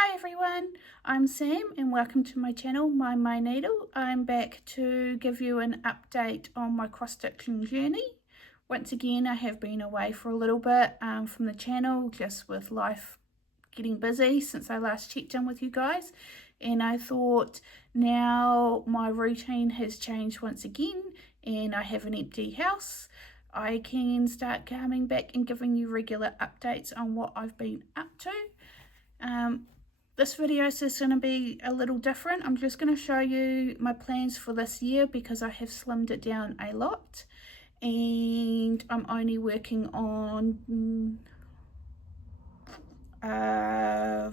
Hi everyone, I'm Sam and welcome to my channel, My Needle. I'm back to give you an update on my cross-stitching journey. Once again, I have been away for a little bit from the channel, just with life getting busy since I last checked in with you guys. And I thought now my routine has changed once again and I have an empty house, I can start coming back and giving you regular updates on what I've been up to. This video is just going to be a little different. I'm just going to show you my plans for this year because I have slimmed it down a lot and I'm only working on under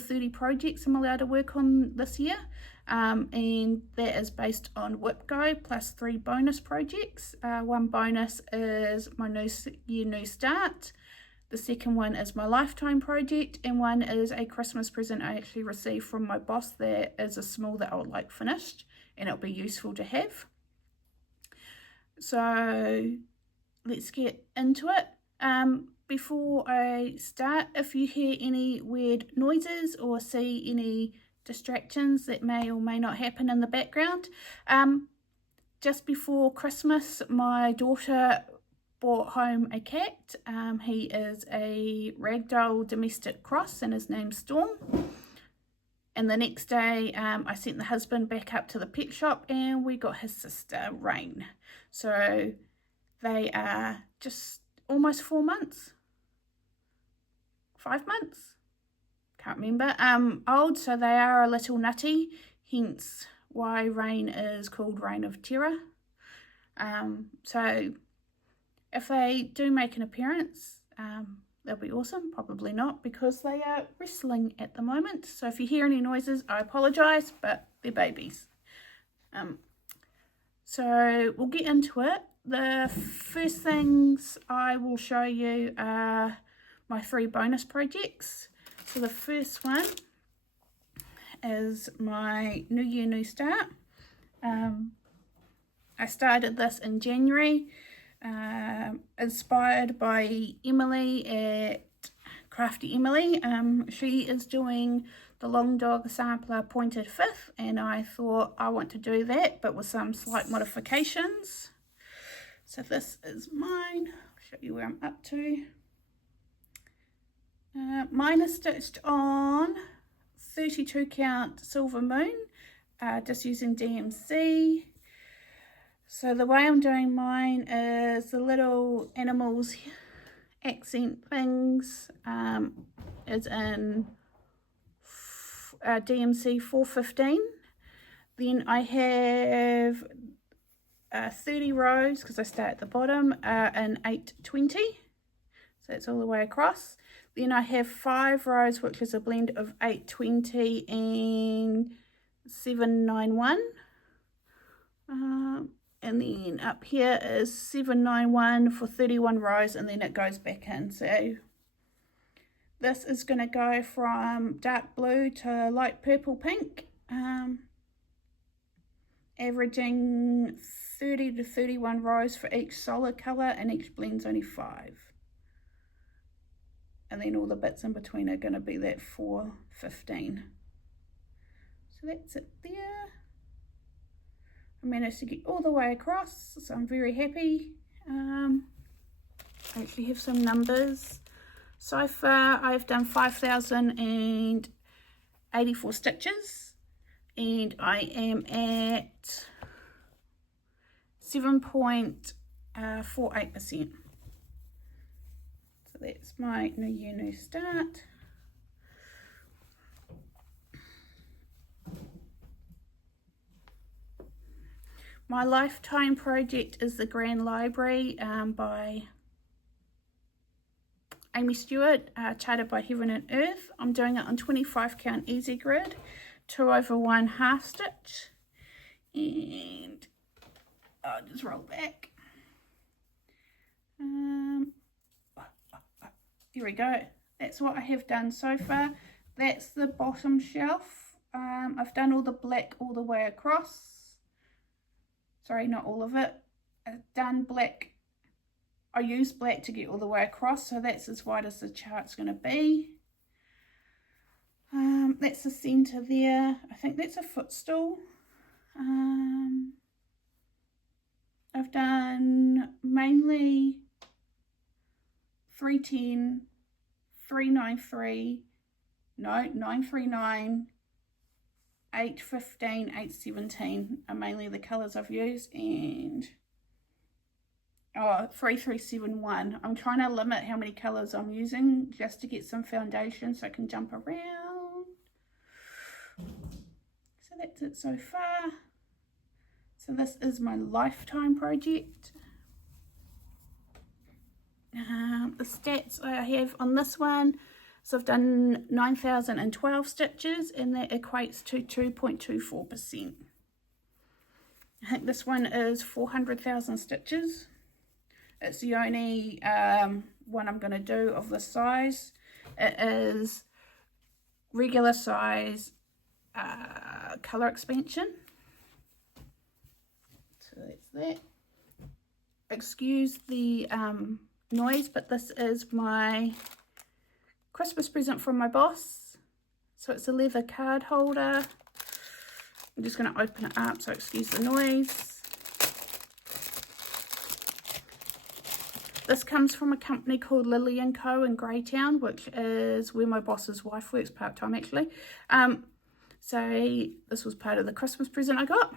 30 projects I'm allowed to work on this year, and that is based on WIPGO plus 3 bonus projects. One bonus is my new year new start. The second one is my lifetime project, and one is a Christmas present I actually received from my boss that is a small that I would like finished and it'll be useful to have. So let's get into it. Before I start, if you hear any weird noises or see any distractions that may or may not happen in the background, just before Christmas my daughter brought home a cat. He is a ragdoll domestic cross and his name's Storm. And the next day I sent the husband back up to the pet shop and we got his sister Rain. So they are just almost 4 months, 5 months, can't remember, old, so they are a little nutty, hence why Rain is called Reign of Terror. So if they do make an appearance, they'll be awesome. Probably not because they are wrestling at the moment. So if you hear any noises, I apologise, but they're babies. So we'll get into it. The first things I will show you are my 3 bonus projects. So the first one is my New Year New Start. I started this in January. Inspired by Emily at Crafty Emily. She is doing the long dog sampler pointed fifth and I thought I want to do that but with some slight modifications. So this is mine. I'll show you where I'm up to. Mine is stitched on 32 count Silver Moon, just using DMC. So the way I'm doing mine is the little animals accent things is in DMC 415. Then I have 30 rows because I start at the bottom in 820. So that's all the way across. Then I have 5 rows which is a blend of 820 and 791. And then up here is 791 for 31 rows and then it goes back in. So this is going to go from dark blue to light purple pink, averaging 30 to 31 rows for each solid colour and each blend's only 5. And then all the bits in between are going to be that 415. So that's it there. I managed to get all the way across, so I'm very happy. I actually have some numbers. So far I've done 5,084 stitches and I am at 7.48%. So that's my New Year New Start. My lifetime project is the Grand Library by Amy Stewart, charted by Heaven and Earth. I'm doing it on 25 count easy grid, 2/1 half stitch, and I'll just roll back. Here we go. That's what I have done so far. That's the bottom shelf. I've done all the black all the way across. Sorry, not all of it. I've done black. I used black to get all the way across, so that's as wide as the chart's going to be. That's the centre there. I think that's a footstool. I've done mainly 310, 393, no, 939, 815, 817 are mainly the colours I've used, and 3371. I'm trying to limit how many colours I'm using just to get some foundation so I can jump around. So that's it so far. So this is my lifetime project. The stats I have on this one, so I've done 9,012 stitches, and that equates to 2.24%. I think this one is 400,000 stitches. It's the only one I'm going to do of this size. It is regular size colour expansion. So that's that. Excuse the noise, but this is my Christmas present from my boss. So it's a leather card holder. I'm just going to open it up, so excuse the noise. This comes from a company called Lily & Co in Greytown, which is where my boss's wife works part-time actually. So this was part of the Christmas present I got.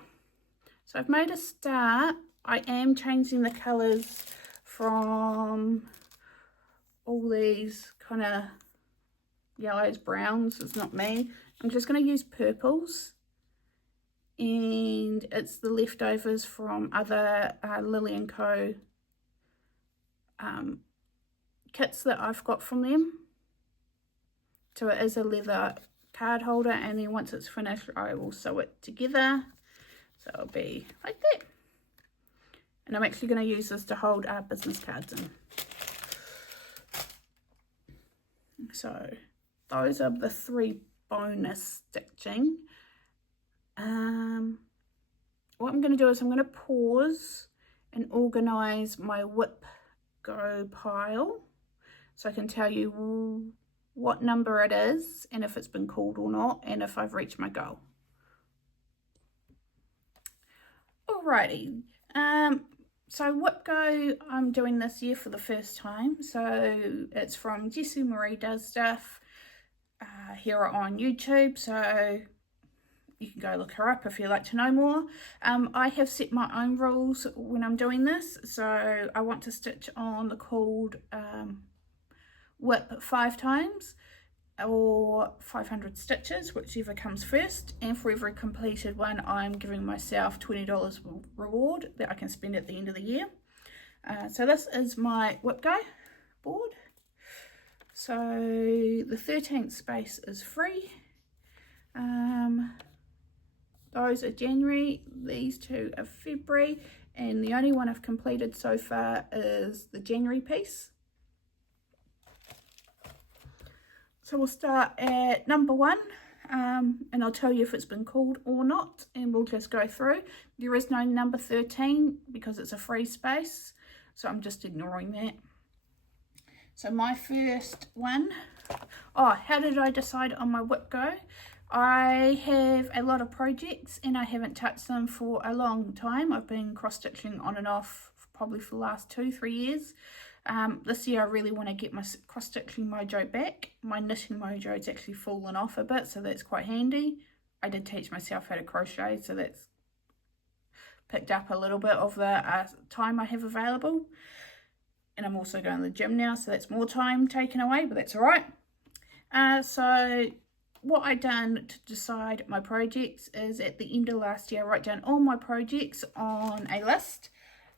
So I've made a start. I am changing the colours from all these kind of yellows, browns. It's not me. I'm just going to use purples. And it's the leftovers from other Lily & Co kits that I've got from them. So it is a leather card holder, and then once it's finished I will sew it together. So it'll be like that. And I'm actually going to use this to hold our business cards in. So those are the 3 bonus stitching. What I'm going to do is I'm going to pause and organise my whip go pile so I can tell you what number it is and if it's been called or not, and if I've reached my goal. Alrighty, so whip go I'm doing this year for the first time. So it's from Jessie Marie Does Stuff here on YouTube, so you can go look her up if you'd like to know more. I have set my own rules when I'm doing this, so I want to stitch on the called whip 5 times or 500 stitches, whichever comes first, and for every completed one I'm giving myself $20 reward that I can spend at the end of the year. So this is my whip go board. So the 13th space is free. Those are January, these 2 are February, and the only one I've completed so far is the January piece. So we'll start at number 1, and I'll tell you if it's been called or not, and we'll just go through. There is no number 13 because it's a free space, so I'm just ignoring that. So my first one, how did I decide on my whip go? I have a lot of projects and I haven't touched them for a long time. I've been cross-stitching on and off probably for the last 2-3 years. This year I really want to get my cross-stitching mojo back. My knitting mojo has actually fallen off a bit, so that's quite handy. I did teach myself how to crochet, so that's picked up a little bit of the time I have available. And I'm also going to the gym now, so that's more time taken away, but that's all right. So what I done to decide my projects is at the end of last year I wrote down all my projects on a list.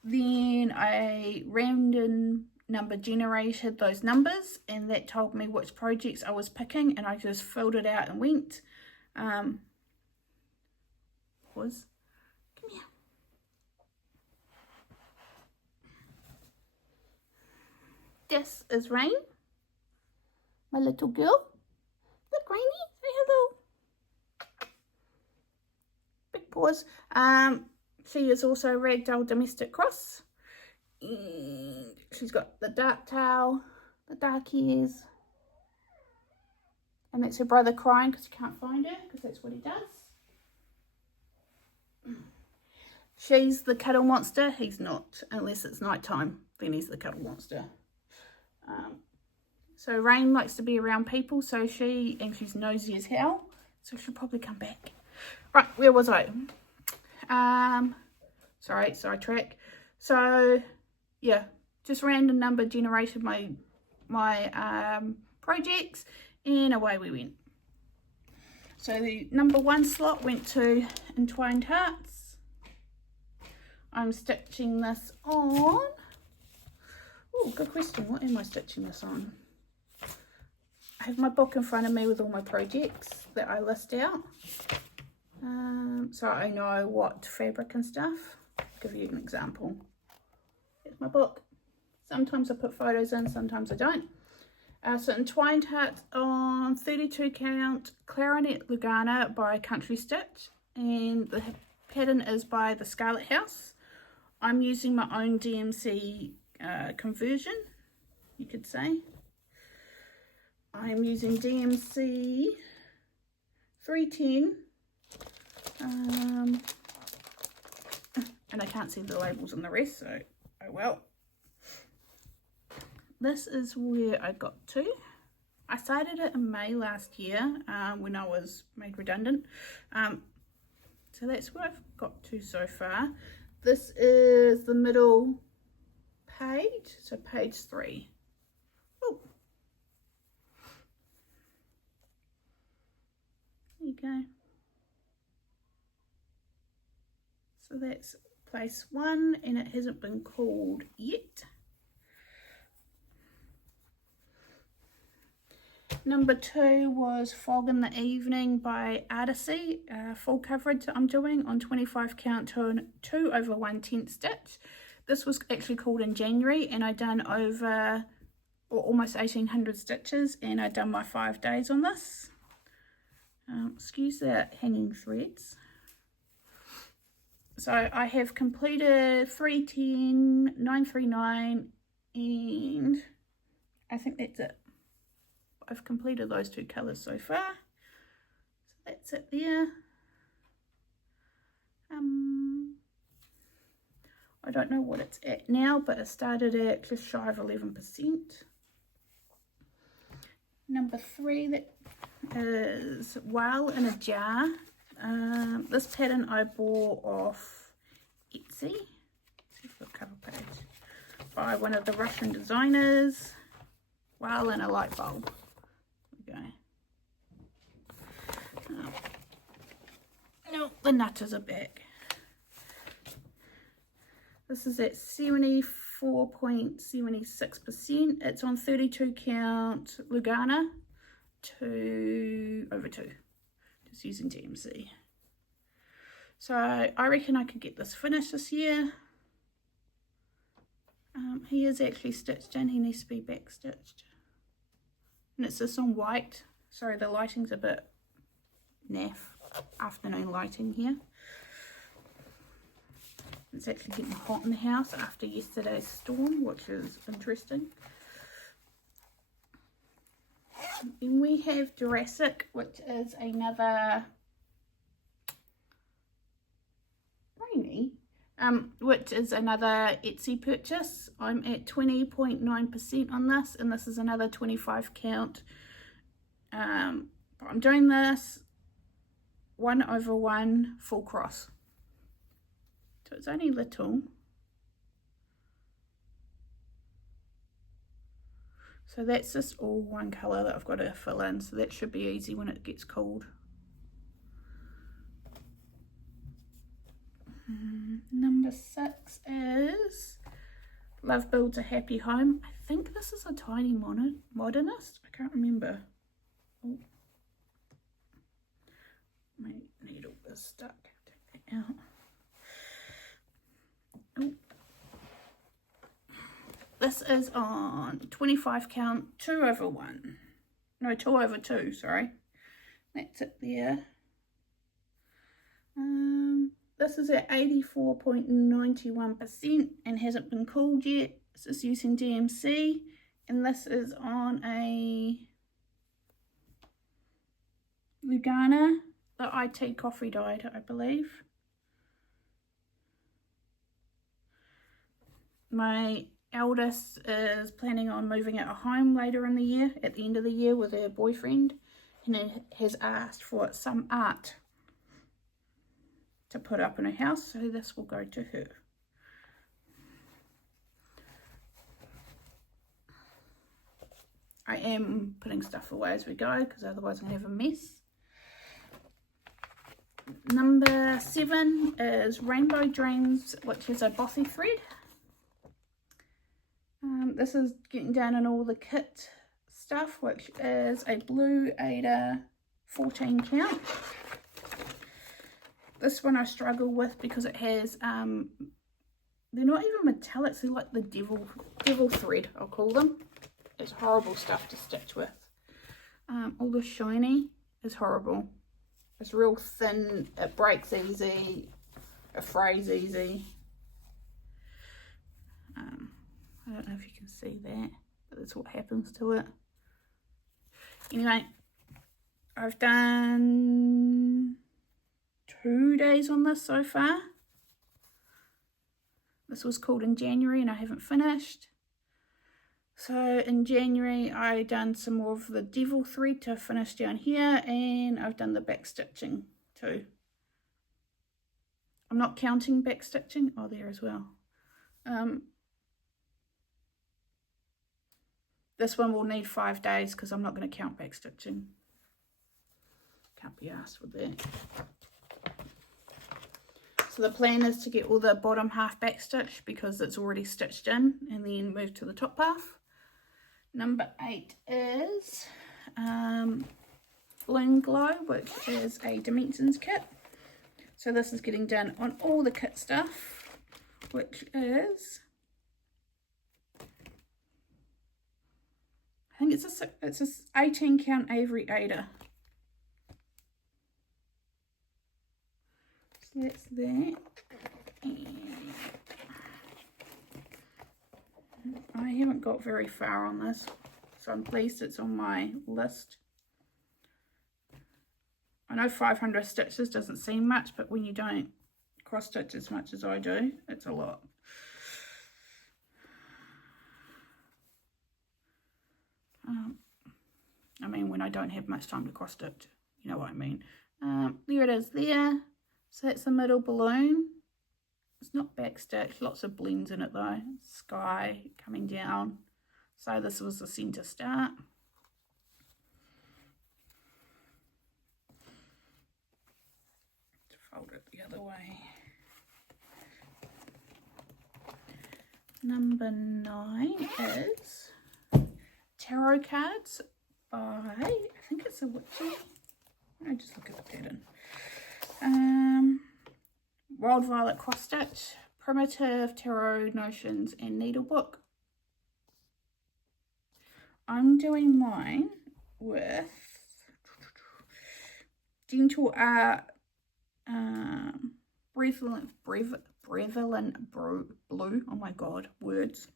Then a random number generated those numbers, and that told me which projects I was picking, and I just filled it out and went. Come here. This is Rain, my little girl. Look, Rainy, say hello. Big paws. She is also Ragdoll Domestic Cross. And she's got the dark tail, the dark ears, And that's her brother crying because he can't find her, because that's what he does. She's the cuddle monster. He's not, unless it's nighttime. Then he's the cuddle monster. So Rain likes to be around people, so she's nosy as hell, so she'll probably come back. Right, where was I? Sorry, sidetrack. So yeah, just random number generated my projects, and away we went. So the number 1 slot went to Entwined Hearts. I'm stitching this on. Oh, good question. What am I stitching this on? I have my book in front of me with all my projects that I list out. So I know what fabric and stuff. I'll give you an example. Here's my book. Sometimes I put photos in, sometimes I don't. So Entwined Hearts on 32 count Clarinet Lugana by Country Stitch, and the pattern is by the Scarlet House. I'm using my own DMC conversion, you could say. I'm using DMC 310, and I can't see the labels on the rest, so oh well. This is where I got to. I started it in May last year when I was made redundant. So that's where I've got to so far. This is the middle page, so page 3. Oh, there you go. So that's place 1, and it hasn't been called yet. Number 2 was Fog in the Evening by Artisy, full coverage that I'm doing on 25 count 2/110 stitch. This was actually called in January, and I done over almost 1800 stitches, and I done my 5 days on this. Excuse the hanging threads. So I have completed 310, 939, and I think that's it. I've completed those 2 colours so far. So that's it there. I don't know what it's at now, but it started at just shy of 11%. Number 3, that is Whale in a Jar. This pattern I bought off Etsy. Let's see if I've got a cover page. By one of the Russian designers. Whale in a light bulb. No, the nutters are back. This is at 74.76%. It's on 32 count Lugana 2/2. Just using DMC. So I reckon I could get this finished this year. He is actually stitched in. He needs to be back stitched. And it's just on white. Sorry, the lighting's a bit naff. Afternoon lighting here. It's actually getting hot in the house after yesterday's storm, which is interesting. And we have Jurassic, which is another which is another Etsy purchase. I'm at 20.9% on this, and this is another 25 count. I'm doing this 1/1 full cross, so it's only little. So that's just all one colour that I've got to fill in, so that should be easy when it gets cold. Number 6 is Love Builds a Happy Home. I think this is a tiny modernist. I can't remember. Oh. My needle is stuck. Take that out. Oh. This is on 25 count 2/1. No, 2/2, sorry. That's it there. This is at 84.91% and hasn't been cooled yet. It's just using DMC, and this is on a Lugana, the IT coffee dyed, I believe. My eldest is planning on moving out of home later in the year, at the end of the year, with her boyfriend, and has asked for some art to put up in her house, so this will go to her. I am putting stuff away as we go because otherwise I'm going to have a mess. Number 7 is Rainbow Dreams, which is a bossy thread. This is getting down in all the kit stuff, which is a blue Ada 14 count. This one I struggle with because it has, they're not even metallics, they're like the devil thread, I'll call them. It's horrible stuff to stitch with. All the shiny is horrible. It's real thin, it breaks easy, it frays easy. I don't know if you can see that, but that's what happens to it. Anyway, I've done 2 days on this so far. This was called in January and I haven't finished. So in January I done some more of the devil thread to finish down here, and I've done the back stitching too. I'm not counting back stitching, oh there as well. This one will need 5 days because I'm not going to count back stitching. Can't be arsed with that. So the plan is to get all the bottom half back stitched because it's already stitched in, and then move to the top half. Number 8 is Bloom Glow, which is a Dimensions kit. So this is getting done on all the kit stuff, which is, I think it's a 18 count Avery Ada. So that's that. And I haven't got very far on this, so I'm pleased it's on my list. I know 500 stitches doesn't seem much, but when you don't cross stitch as much as I do, it's a lot. I mean, when I don't have much time to cross stitch, you know what I mean. There it is there. So that's the middle balloon. It's not back stitched, lots of blends in it though. Sky coming down. So this was the centre start. Fold it the other way. Number 9 is Tarot Cards by, I think it's a Witchy. I just look at the pattern. Wild Violet cross stitch, Primitive Tarot Notions and Needlebook. I'm doing mine with Gentle Art Breathlin Blue. Oh my god, words.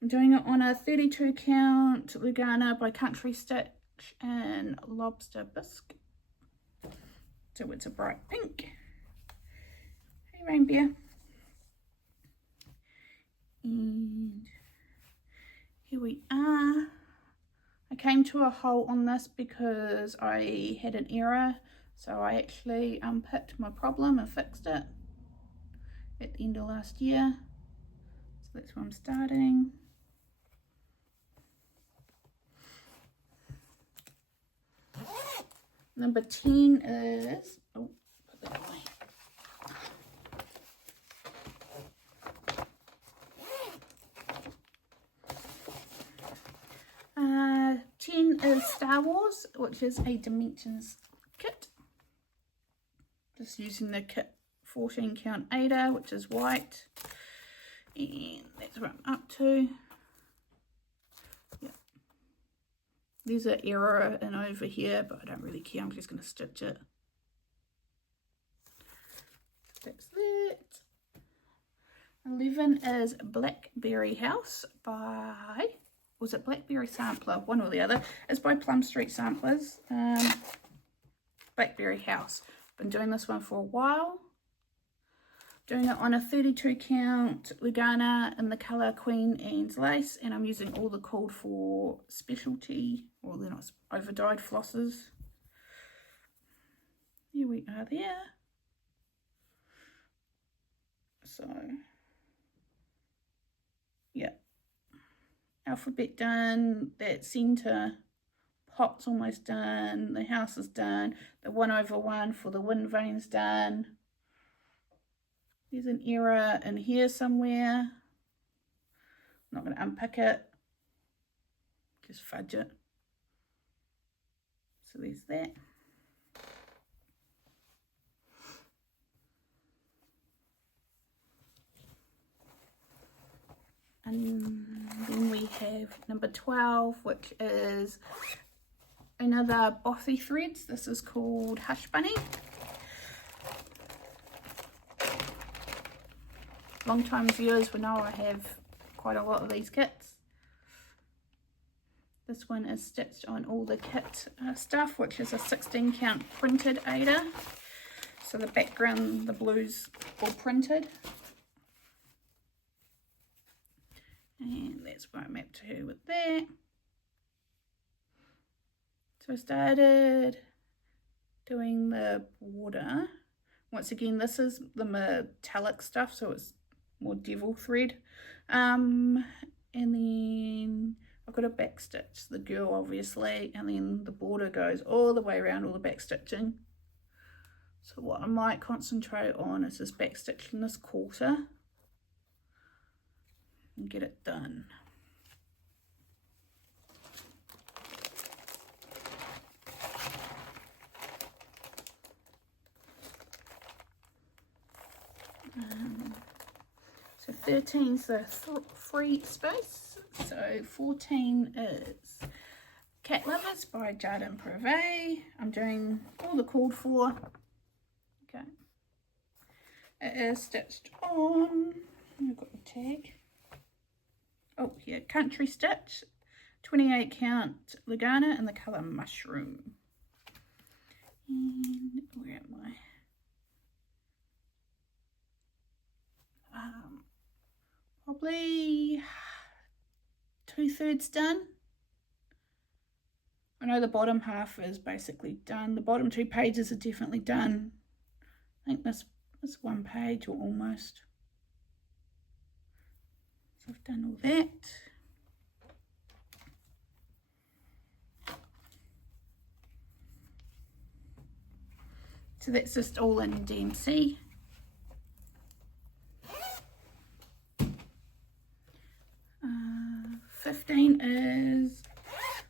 I'm doing it on a 32 count Lugana by Country Stitch and Lobster Bisque. So it's a bright pink. Hey Reindeer. And here we are. I came to a halt on this because I had an error, so I actually unpicked my problem and fixed it at the end of last year. So that's where I'm starting. Number 10 is, oh, put that away. 10 is Star Wars, which is a Dimensions kit. Just using the kit 14 count Ada, which is white. And that's where I'm up to. Yep. There's an error in over here, but I don't really care. I'm just going to stitch it. That's that. 11 is Blackberry House by was it Blackberry Sampler? One or the other. It's by Plum Street Samplers. Blackberry House. Been doing this one for a while. Doing it on a 32 count Lugana in the colour Queen Anne's Lace, and I'm using all the called for specialty, or they're not over dyed flosses. Here we are there. So, yeah. Alphabet done, that centre pot's almost done, the house is done, the 1/1 for the wind vane's done. There's an error in here somewhere. I'm not going to unpick it. Just fudge it. So there's that. And then we have number 12, which is another Bothy Threads. This is called Hush Bunny. Long-time viewers will know I have quite a lot of these kits. This one is stitched on all the kit stuff, which is a 16 count printed Ada. So the background, the blues, all printed. And that's where I'm up to with that. So I started doing the border. Once again, this is the metallic stuff, so it's more devil thread. And then I've got a back stitch, the girl obviously, and then the border goes all the way around, all the back stitching. So what I might concentrate on is this back stitch in this quarter and get it done. So 13 is the free space. So 14 is Cat Lovers by Jardin Privé. I'm doing all the called for. Okay. It is stitched on. I've got the tag. Oh yeah, Country Stitch. 28 count Lugana in the colour Mushroom. And where am I? Probably 2/3 done. I know the bottom half is basically done. The bottom 2 pages are definitely done. I think this 1 page or almost. So I've done all that. So that's just all in DMC. Uh, 15 is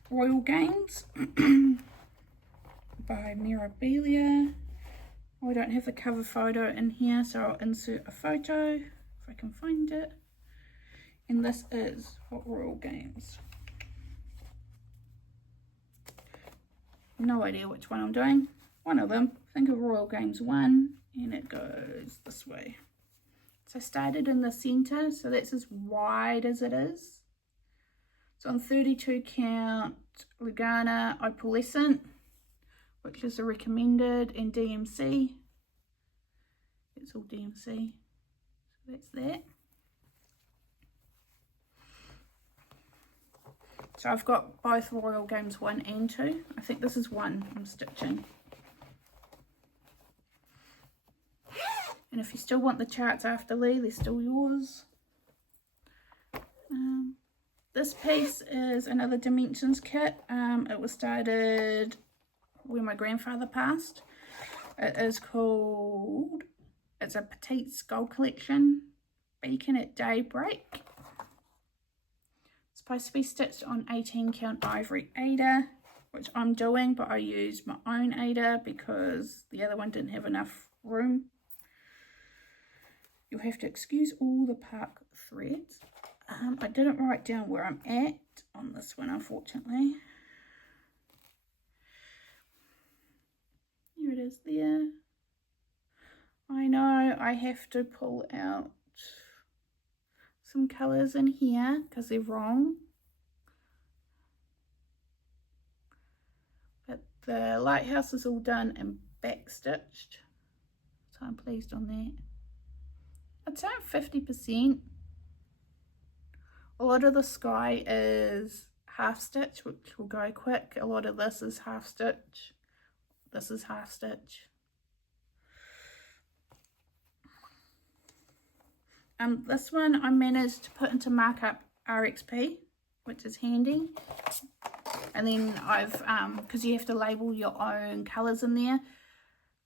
Royal Games by Mirabilia. I don't have the cover photo in here, so I'll insert a photo if I can find it. And this is Hot Royal Games. No idea which one I'm doing. One of them. Think of Royal Games 1, and it goes this way. So I started in the center, so that's as wide as it is. It's on 32 count Lugana Opalescent, which is a recommended, in DMC. It's all DMC. So that's that. So I've got both Royal Games 1 and 2. I think this is 1 I'm stitching. And if you still want the charts after Lee, they're still yours. This piece is another Dimensions kit. It was started when my grandfather passed. It is called, it's a Petite Skull Collection, Beacon at Daybreak. It's supposed to be stitched on 18 count ivory Ada, which I'm doing, but I used my own Ada because the other one didn't have enough room. You'll have to excuse all the park threads. I didn't write down where I'm at on this one, unfortunately. Here it is there. I know I have to pull out some colours in here because they're wrong. The lighthouse is all done and back stitched, so I'm pleased on that. I'd say I'm 50%. A lot of the sky is half stitch, which will go quick. A lot of this is half stitch. This is half stitch. This one I managed to put into markup RXP, which is handy. And then I've, because you have to label your own colours in there,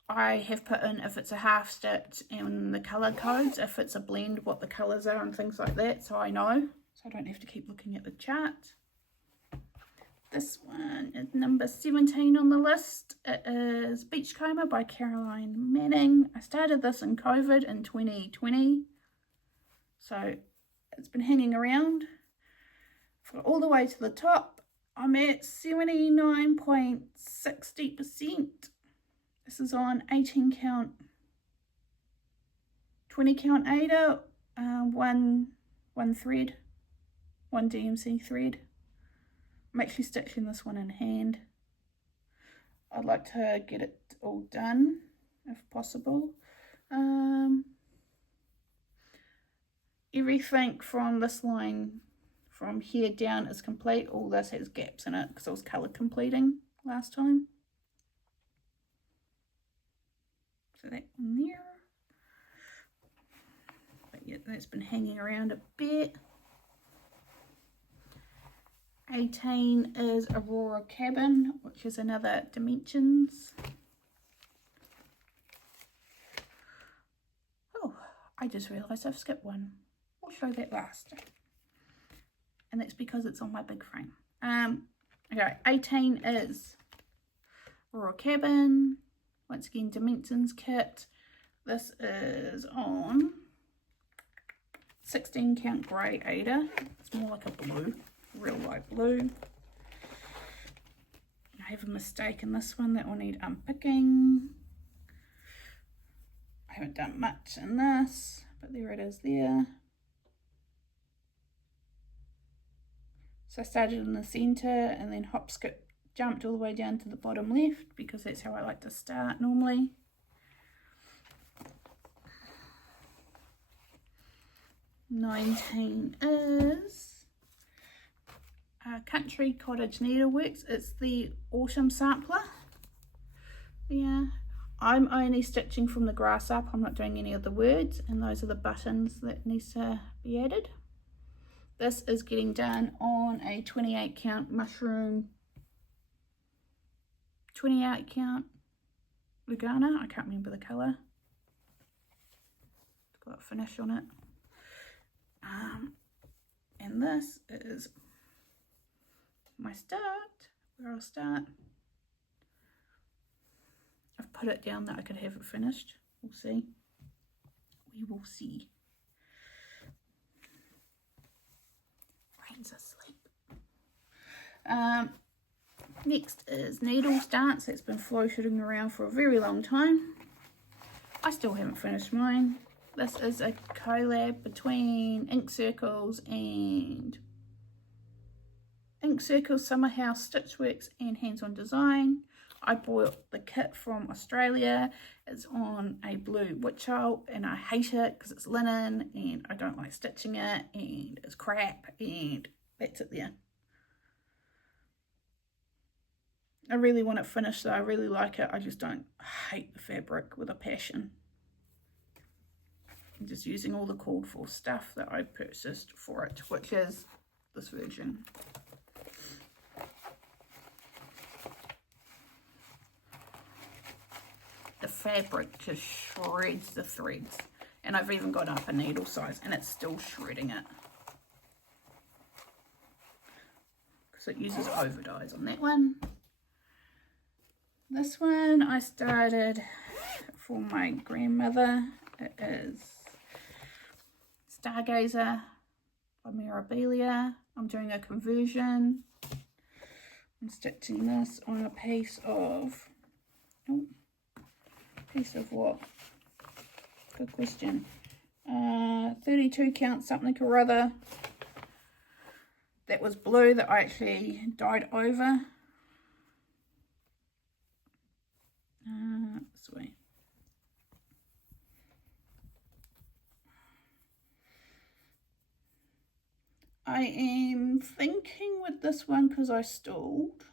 I have put in if it's a half stitch and the colour codes, if it's a blend, what the colours are and things like that, so I know. So I don't have to keep looking at the chart. This one is number 17 on the list. It is Beachcomber by Caroline Manning. I started this in COVID in 2020. So it's been hanging around for all the way to the top. I'm at 79.60%. This is on 18 count, 20 count Aida, one thread, one DMC thread. I'm actually stitching this one in hand. I'd like to get it all done if possible. Everything from this line from here down is complete. All this has gaps in it because I was colour completing last time. So that one there. But yeah, that's been hanging around a bit. 18 is Aurora Cabin, which is another Dimensions. Oh, I just realised I've skipped one. I'll show that last. And that's because it's on my big frame. Okay, 18 is Aurora Cabin. Once again, Dimensions kit. This is on 16 count grey Aida. It's more like a blue, real light blue. I have a mistake in this one that will need unpicking. I haven't done much in this, but there it is there. So I started in the centre and then hop, skip, jumped all the way down to the bottom left because that's how I like to start normally. $19 is Country Cottage Needleworks. It's the Autumn Sampler. Yeah, I'm only stitching from the grass up. I'm not doing any of the words, and those are the buttons that needs to be added. This is getting done on a 28 count mushroom, 28 count Lugana. I can't remember the colour. It's got a finish on it. And this is my start, where I'll start. I've put it down that I could have it finished. We'll see. We will see. Brain's asleep. Next is Needles Dance. It's been floating around for a very long time. I still haven't finished mine. This is a collab between Ink Circles and Summer House Stitchworks and Hands On Design. I bought the kit from Australia. It's on a blue witch hole and I hate it because it's linen and I don't like stitching it and it's crap, and that's it there. I really want it finished though. I really like it. I just don't hate the fabric with a passion. I'm just using all the called for stuff that I purchased for it, which is this version. The fabric just shreds the threads, and I've even got up a needle size and it's still shredding it because it uses over dyes on that one. This one I started for my grandmother. It is Stargazer by Mirabilia. I'm doing a conversion. I'm stitching this on a piece of, what? Good question. 32 count something or other. That was blue that I actually dyed over. this way. I am thinking with this one, because I stalled,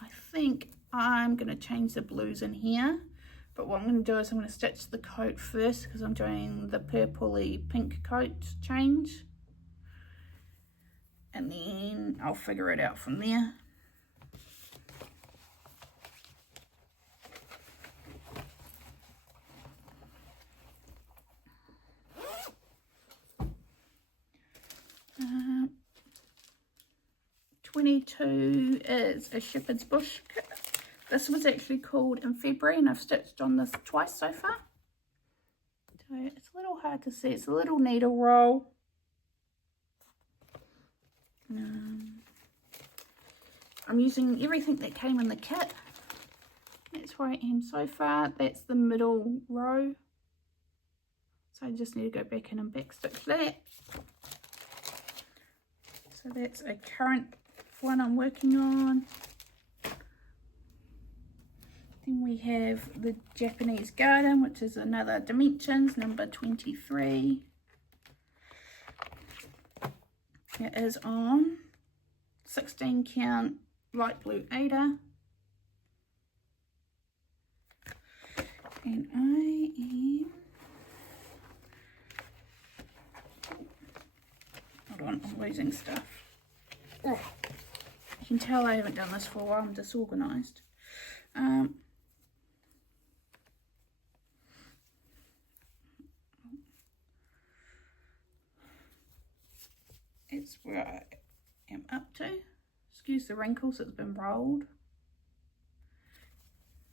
I think I'm going to change the blues in here. But what I'm going to do is I'm going to stitch the coat first, because I'm doing the purpley pink coat change. And then I'll figure it out from there. Uh, 22 is a shepherd's bush kit. This was actually called in February, and I've stitched on this twice so far. So it's a little hard to see. It's a little needle roll. I'm using everything that came in the kit. That's where I am so far. That's the middle row. So I just need to go back in and back stitch that. So that's a current one I'm working on. Then we have the Japanese garden, which is another dimensions, number 23. It is on 16 count light blue Ada. And I am, hold on, I'm losing stuff. Oh, you can tell I haven't done this for a while, I'm disorganized. It's where I am up to. Excuse the wrinkles, it's been rolled.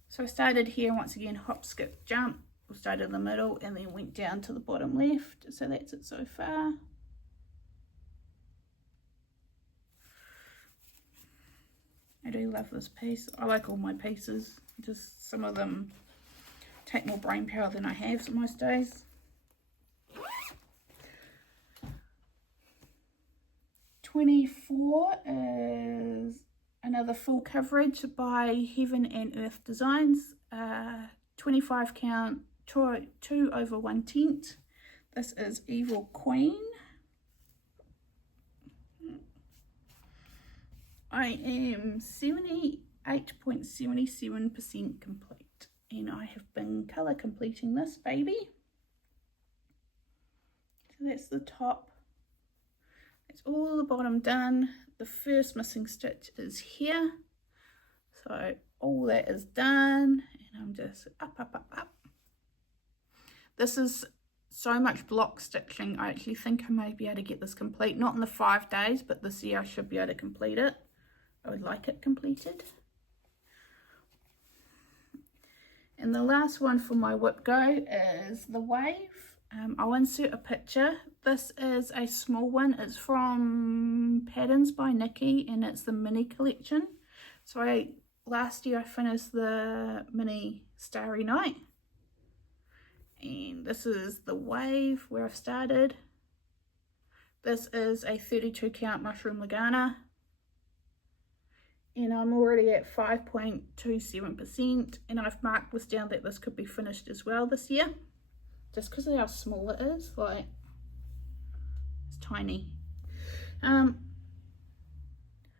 So I started here once again, hop, skip, jump. We started in the middle and then went down to the bottom left. So that's it so far. I do love this piece. I like all my pieces. Just some of them take more brain power than I have most days. 24 is another full coverage by Heaven and Earth Designs. 25 count, 2 over 1/10. This is Evil Queen. I am 78.77% complete, and I have been colour completing this baby. So that's the top. That's all the bottom done. The first missing stitch is here. So all that is done, and I'm just up, up, up, up. This is so much block stitching. I actually think I may be able to get this complete. Not in the 5 days, but this year I should be able to complete it. I would like it completed. And the last one for my whip go is the wave. I'll insert a picture. This is a small one. It's from Patterns by Nikki, and it's the mini collection. So last year I finished the mini Starry Night. And this is the wave where I've started. This is a 32 count mushroom Lagana. And I'm already at 5.27%, and I've marked this down that this could be finished as well this year, just because of how small it is. Like, it's tiny.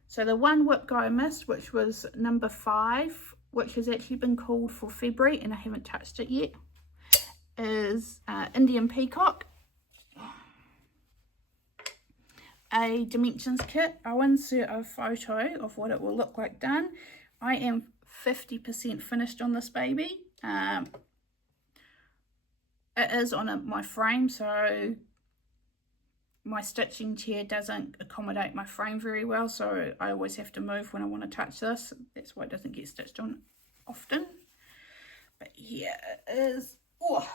So the one whip go I missed, which was number 5, which has actually been called for February and I haven't touched it yet, is Indian Peacock. A dimensions kit. I'll insert a photo of what it will look like done. I am 50% finished on this baby. It is on my frame, so my stitching chair doesn't accommodate my frame very well, so I always have to move when I want to touch this. That's why it doesn't get stitched on often. But yeah, it is. Oh.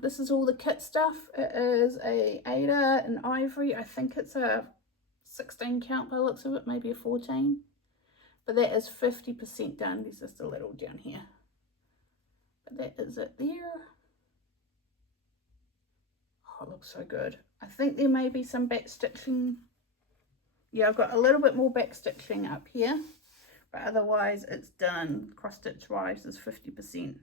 This is all the kit stuff. It is a Ada and Ivory. I think it's a 16 count by the looks of it, maybe a 14. But that is 50% done. There's just a little down here. But that is it there. Oh, it looks so good. I think there may be some back stitching Yeah, I've got a little bit more back stitching up here, but otherwise it's done. Cross stitch wise is 50%.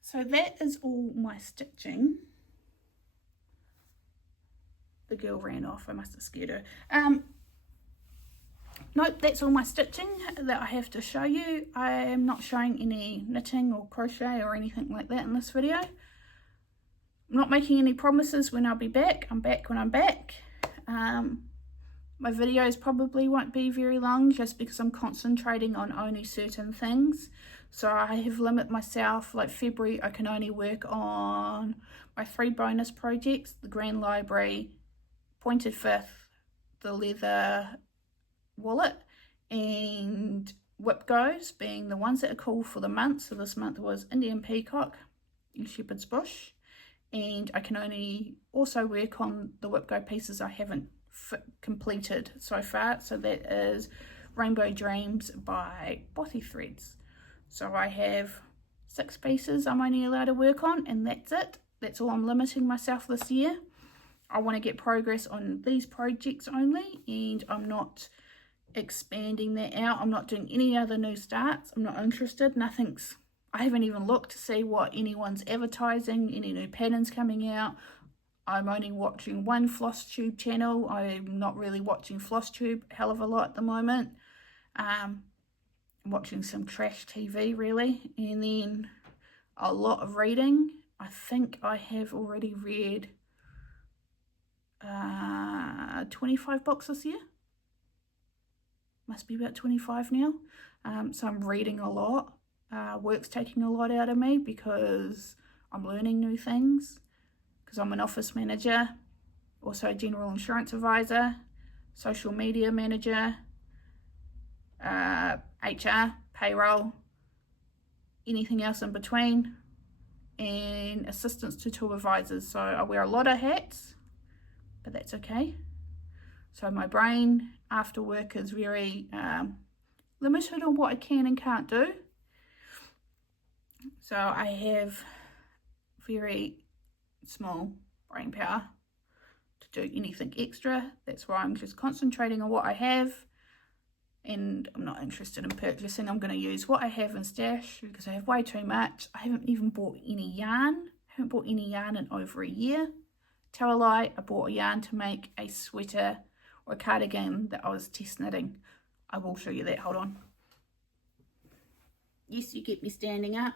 So that is all my stitching. The girl ran off, I must have scared her. Nope, that's all my stitching that I have to show you. I am not showing any knitting or crochet or anything like that in this video. I'm not making any promises when I'll be back. I'm back when I'm back. My videos probably won't be very long just because I'm concentrating on only certain things. So I have limited myself, like February I can only work on my 3 bonus projects, the Grand Library, Pointed Fifth, the leather wallet, and Whip Goes being the ones that are cool for the month. So this month was Indian Peacock and Shepherd's Bush, and I can only also work on the Whip Go pieces I haven't completed so far. So that is Rainbow Dreams by Bothy Threads. So I have 6 pieces I'm only allowed to work on, and that's it. That's all I'm limiting myself this year. I want to get progress on these projects only, and I'm not expanding that out. I'm not doing any other new starts. I'm not interested. I haven't even looked to see what anyone's advertising, any new patterns coming out. I'm only watching one Flosstube channel. I'm not really watching Flosstube a hell of a lot at the moment. I'm watching some trash TV really, and then a lot of reading. I think I have already read 25 books this year. Must be about 25 now. So I'm reading a lot. Work's taking a lot out of me because I'm learning new things, because I'm an office manager, also a general insurance advisor, social media manager, HR, payroll, anything else in between, and assistants to 2 advisors. So I wear a lot of hats, but that's okay. So my brain after work is very limited on what I can and can't do. So I have very small brain power to do anything extra. That's why I'm just concentrating on what I have, and I'm not interested in purchasing. I'm going to use what I have in stash because I have way too much. I haven't even bought any yarn. I haven't bought any yarn in over a year. Tell a lie, I bought a yarn to make a sweater or a cardigan that I was test knitting. I will show you that, hold on. Yes, you get me standing up.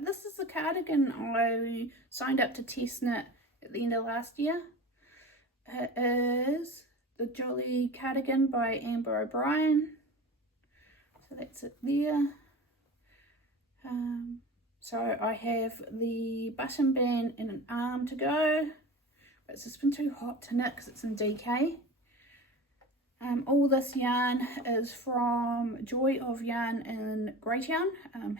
This is the cardigan I signed up to test knit at the end of last year. It is the Jolly Cardigan by Amber O'Brien. So that's it there. So I have the button band and an arm to go, but it's just been too hot to knit because it's in DK. All this yarn is from Joy of Yarn in Greytown.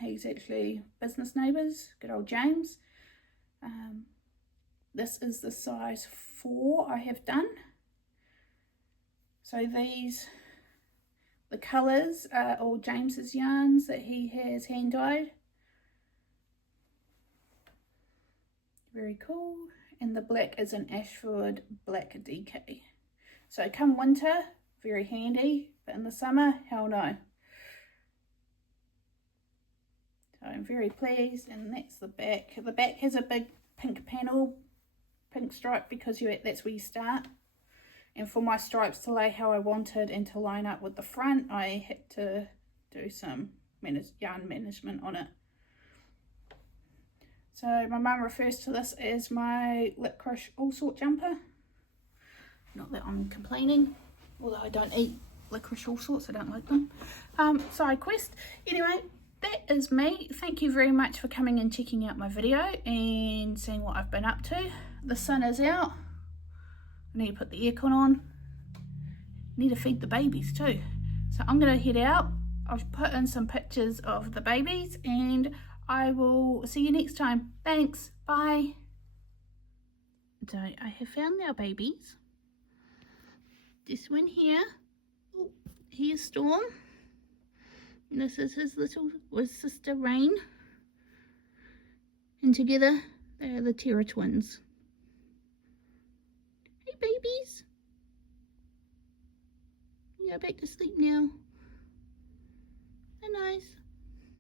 He's actually business neighbours, good old James. This is the size 4 I have done. So the colours are all James's yarns that he has hand dyed. Very cool. And the black is an Ashford black DK. So come winter, very handy, but in the summer, hell no. So I'm very pleased, and that's the back. The back has a big pink panel, pink stripe, because that's where you start. And for my stripes to lay how I wanted and to line up with the front, I had to do some yarn management on it. So my mum refers to this as my licorice all sort jumper. Not that I'm complaining, although I don't eat licorice all sorts, I don't like them. Side quest. Anyway, that is me. Thank you very much for coming and checking out my video and seeing what I've been up to. The sun is out. I need to put the aircon on. I need to feed the babies too. So I'm going to head out. I'll put in some pictures of the babies and I will see you next time. Thanks. Bye. So I have found our babies. This one here. Oh, here's Storm. And this is his little sister Rain. And together they are the Terra twins. Hey baby. go back to sleep now.